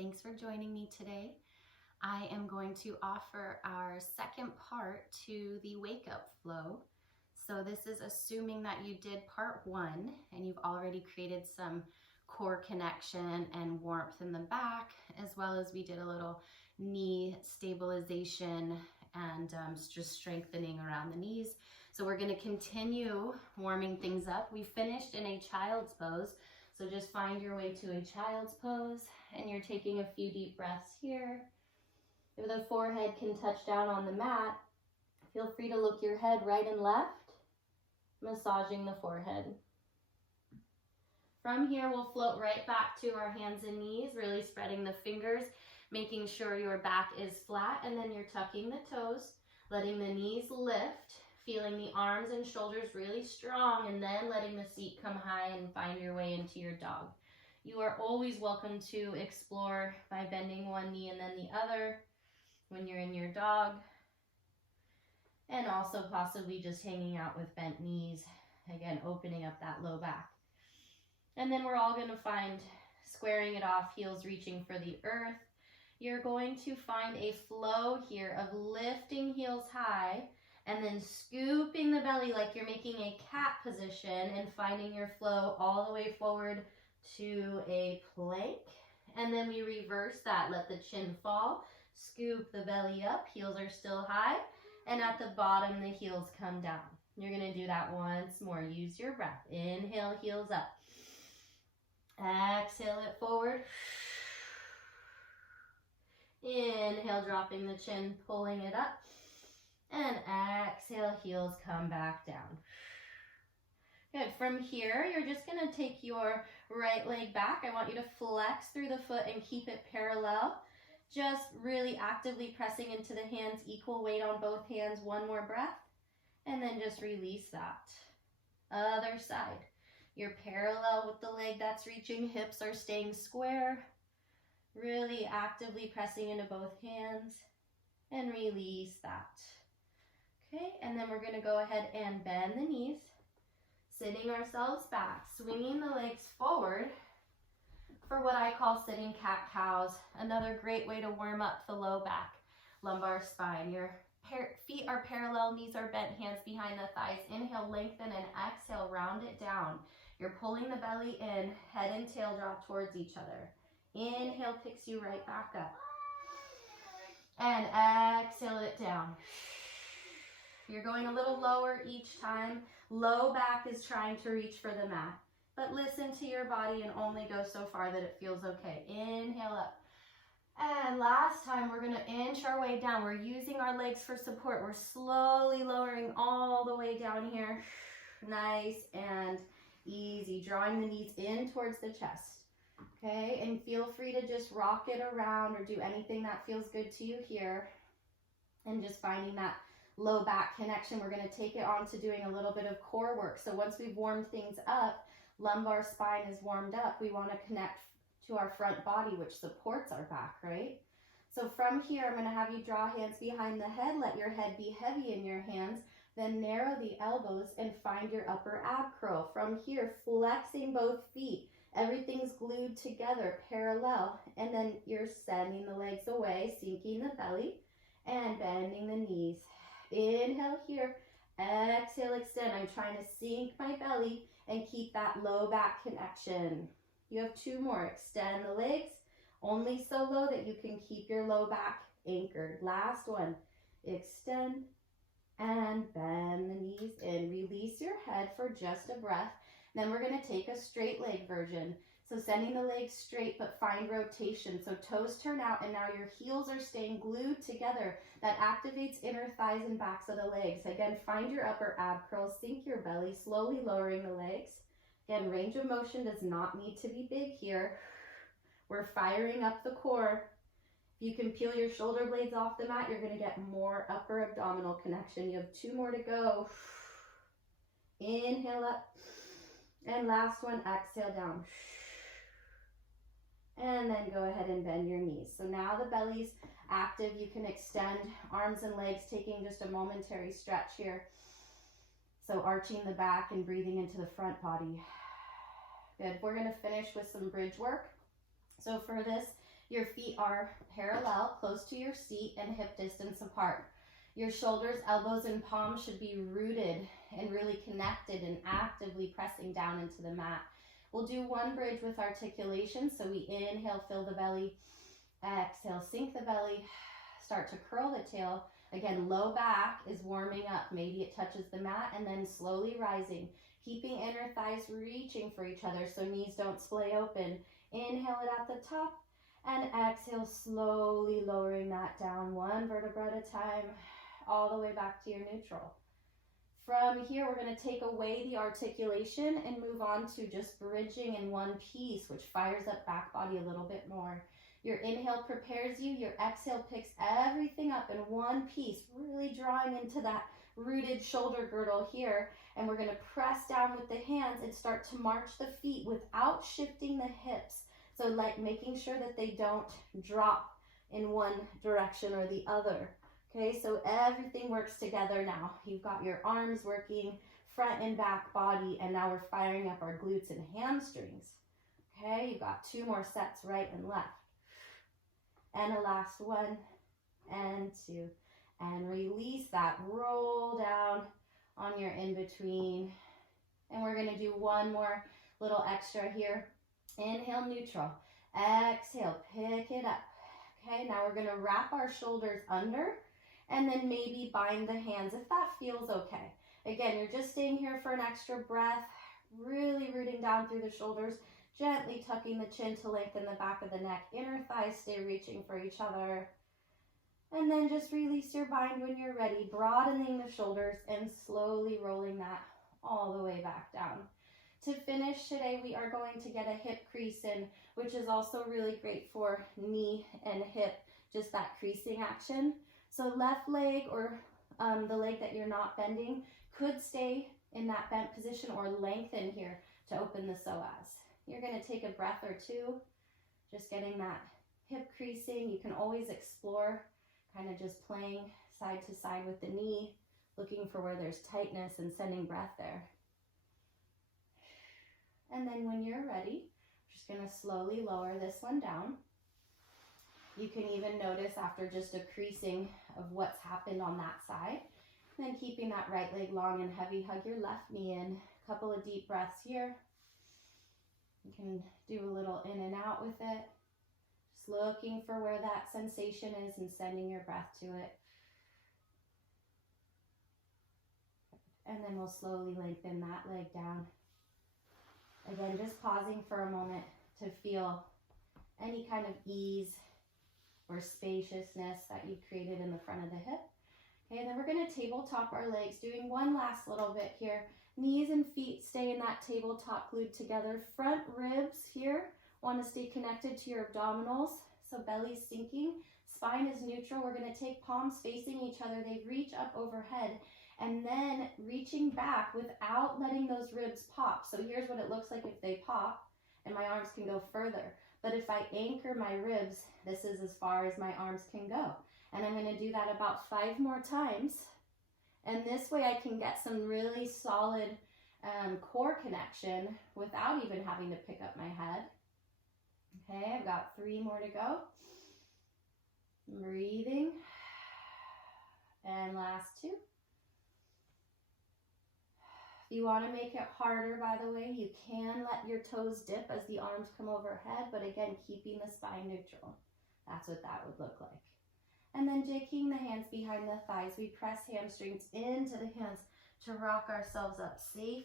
Thanks for joining me today. I am going to offer our second part to the wake up flow. So this is assuming that you did part one and you've already created some core connection and warmth in the back, as well as we did a little knee stabilization and just strengthening around the knees. So we're going to continue warming things up. We finished in a child's pose. So just find your way to a child's pose, and you're taking a few deep breaths here. If the forehead can touch down on the mat, feel free to look your head right and left, massaging the forehead. From here, we'll float right back to our hands and knees, really spreading the fingers, making sure your back is flat, and then you're tucking the toes, letting the knees lift, feeling the arms and shoulders really strong, and then letting the seat come high and find your way into your dog. You are always welcome to explore by bending one knee and then the other when you're in your dog, and also possibly just hanging out with bent knees, again opening up that low back. And then we're all going to find squaring it off, heels reaching for the earth. You're going to find a flow here of lifting heels high and then scooping the belly like you're making a cat position and finding your flow all the way forward to a plank. And then we reverse that, let the chin fall, scoop the belly up, heels are still high, and at the bottom the heels come down. You're going to do that once more. Use your breath. Inhale, heels up. Exhale it forward. Inhale, dropping the chin, pulling it up. And exhale, heels come back down. Good. From here, you're just going to take your right leg back. I want you to flex through the foot and keep it parallel. Just really actively pressing into the hands, equal weight on both hands. One more breath. And then just release that. Other side. You're parallel with the leg that's reaching. Hips are staying square. Really actively pressing into both hands. And release that. Okay, and then we're going to go ahead and bend the knees, sitting ourselves back, swinging the legs forward for what I call sitting cat-cows. Another great way to warm up the low back, lumbar spine. Your feet are parallel, knees are bent, hands behind the thighs. Inhale, lengthen, and exhale, round it down. You're pulling the belly in, head and tail draw towards each other. Inhale picks you right back up. And exhale it down. You're going a little lower each time. Low back is trying to reach for the mat. But listen to your body and only go so far that it feels okay. Inhale up. And last time, we're going to inch our way down. We're using our legs for support. We're slowly lowering all the way down here. Nice and easy. Drawing the knees in towards the chest. Okay, and feel free to just rock it around or do anything that feels good to you here. And just finding that low back connection. We're going to take it on to doing a little bit of core work. So once we've warmed things up, lumbar spine is warmed up, we want to connect to our front body, which supports our back, right? So from here, I'm going to have you draw hands behind the head. Let your head be heavy in your hands. Then narrow the elbows and find your upper ab curl. From here, flexing both feet. Everything's glued together, parallel. And then you're sending the legs away, sinking the belly and bending the knees. Inhale here, exhale, extend. I'm trying to sink my belly and keep that low back connection. You have two more. Extend the legs, only so low that you can keep your low back anchored. Last one. Extend and bend the knees in. Release your head for just a breath. Then we're going to take a straight leg version. So sending the legs straight, but find rotation. So toes turn out, and now your heels are staying glued together. That activates inner thighs and backs of the legs. Again, find your upper ab curl, sink your belly, slowly lowering the legs. Again, range of motion does not need to be big here. We're firing up the core. If you can peel your shoulder blades off the mat, you're going to get more upper abdominal connection. You have two more to go. Inhale up. And last one, exhale down. And then go ahead and bend your knees. So now the belly's active. You can extend arms and legs, taking just a momentary stretch here. So arching the back and breathing into the front body. Good. We're going to finish with some bridge work. So for this, Your feet are parallel, close to your seat and hip distance apart. Your shoulders, elbows, and palms should be rooted and really connected and actively pressing down into the mat. We'll do one bridge with articulation. So we inhale, fill the belly. Exhale, sink the belly. Start to curl the tail. Again, low back is warming up. Maybe it touches the mat, and then slowly rising. Keeping inner thighs reaching for each other so knees don't splay open. Inhale it at the top, and exhale, slowly lowering that down one vertebra at a time, all the way back to your neutral. From here, we're going to take away the articulation and move on to just bridging in one piece, which fires up back body a little bit more. Your inhale prepares you. Your exhale picks everything up in one piece, really drawing into that rooted shoulder girdle here. And we're going to press down with the hands and start to march the feet without shifting the hips. So like making sure that they don't drop in one direction or the other. Okay, so everything works together now. You've got your arms working, front and back body, and now we're firing up our glutes and hamstrings. Okay, you've got 2 more sets, right and left. And a last one, and 2. And release that, roll down on your in-between. And we're gonna do one more little extra here. Inhale, neutral. Exhale, pick it up. Okay, now we're gonna wrap our shoulders under and then maybe bind the hands if that feels okay. Again, you're just staying here for an extra breath, really rooting down through the shoulders, gently tucking the chin to lengthen the back of the neck. Inner thighs stay reaching for each other. And then just release your bind when you're ready, broadening the shoulders and slowly rolling that all the way back down. To finish today, we are going to get a hip crease in, which is also really great for knee and hip, just that creasing action. So left leg or the leg that you're not bending could stay in that bent position or lengthen here to open the psoas. You're going to take a breath or 2, just getting that hip creasing. You can always explore kind of just playing side to side with the knee, looking for where there's tightness and sending breath there. And then when you're ready, just going to slowly lower this one down. You can even notice after just a creasing of what's happened on that side. And then keeping that right leg long and heavy, hug your left knee in. A couple of deep breaths here. You can do a little in and out with it. Just looking for where that sensation is and sending your breath to it. And then we'll slowly lengthen that leg down. Again, just pausing for a moment to feel any kind of ease or spaciousness that you've created in the front of the hip. Okay, then we're going to tabletop our legs, doing one last little bit here. Knees and feet stay in that tabletop glued together. Front ribs here want to stay connected to your abdominals, so belly's sinking. Spine is neutral. We're going to take palms facing each other. They reach up overhead, and then reaching back without letting those ribs pop. So here's what it looks like if they pop, and my arms can go further. But if I anchor my ribs, this is as far as my arms can go. And I'm going to do that about 5 more times. And this way I can get some really solid core connection without even having to pick up my head. Okay, I've got 3 more to go. Breathing. And last 2. If you want to make it harder, by the way, you can let your toes dip as the arms come overhead, but again, keeping the spine neutral. That's what that would look like. And then taking the hands behind the thighs, we press hamstrings into the hands to rock ourselves up safely.